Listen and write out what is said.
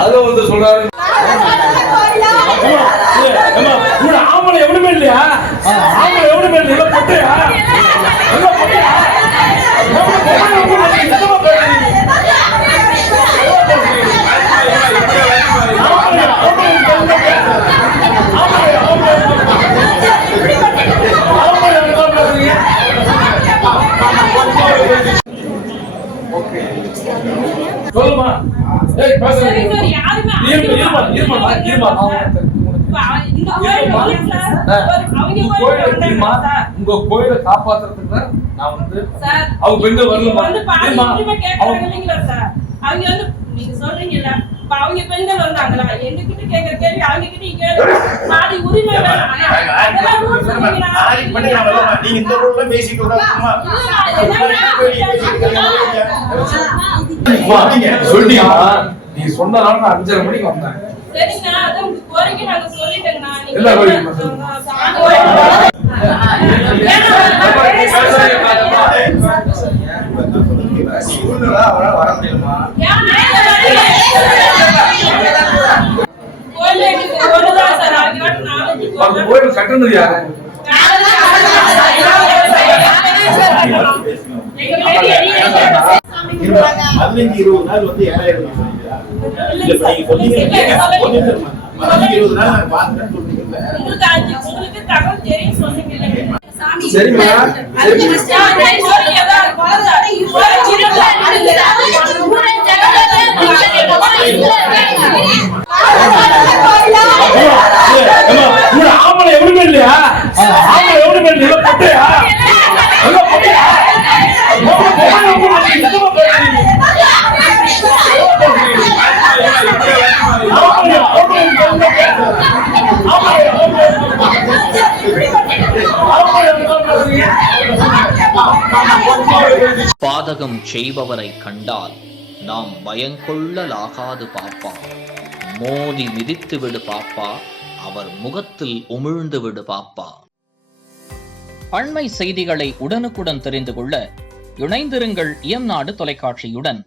அதுல வந்து சொல்றாரு ஆம்பளை எவனுமே இல்லையா? ஆம்பளை எவனுமே இல்லையா? பொட்டையா? சொல்லுமா உங்க கோயிலை காப்பாத்துறதுக்கு நான் வந்து அவங்க பெண்கள் வரலமா அவங்க வந்து நீங்க சொல்றீங்கல்ல அவங்க பெண்கள் வந்தாங்களா எங்க கிட்ட கேக்குற கேள்வி அவங்க கிட்ட கேளு பாதி உரிமை அதெல்லாம் ரூல் சொல்றீங்களா நீங்க இந்த ரூல்ல பேசிட்டு சொல்லிட்டீங்க நீ சொன்னதால நான் 5:30 மணிக்கு வந்தேன். சரிங்க அத கோரிக்கை நாங்க சொல்லிட்டேங்கண்ணா எல்லா கோரிக்கை வர முடியுமா? கோயில் கட்டணது யாரு? 15-20 நாள் வந்து 7000 உங்களுக்கு தகவல் தெரியும் சொன்னீங்க. சரிமா ஆம்பளை எவனுமே இல்லையா? ஆம்பளை எவனுமே இல்லையா? பொட்டையா? பாதகம் செய்பவரை கண்டால் நாம் பயங்கொள்ளலாகாது பாப்பா. மோதி மிதித்து விடு பாப்பா, அவர் முகத்தில் உமிழ்ந்து விடு பாப்பா. அண்மை செய்திகளை உடனுக்குடன் தெரிந்து கொள்ள இணைந்திருங்கள் இயம்நாடு தொலைக்காட்சியுடன்.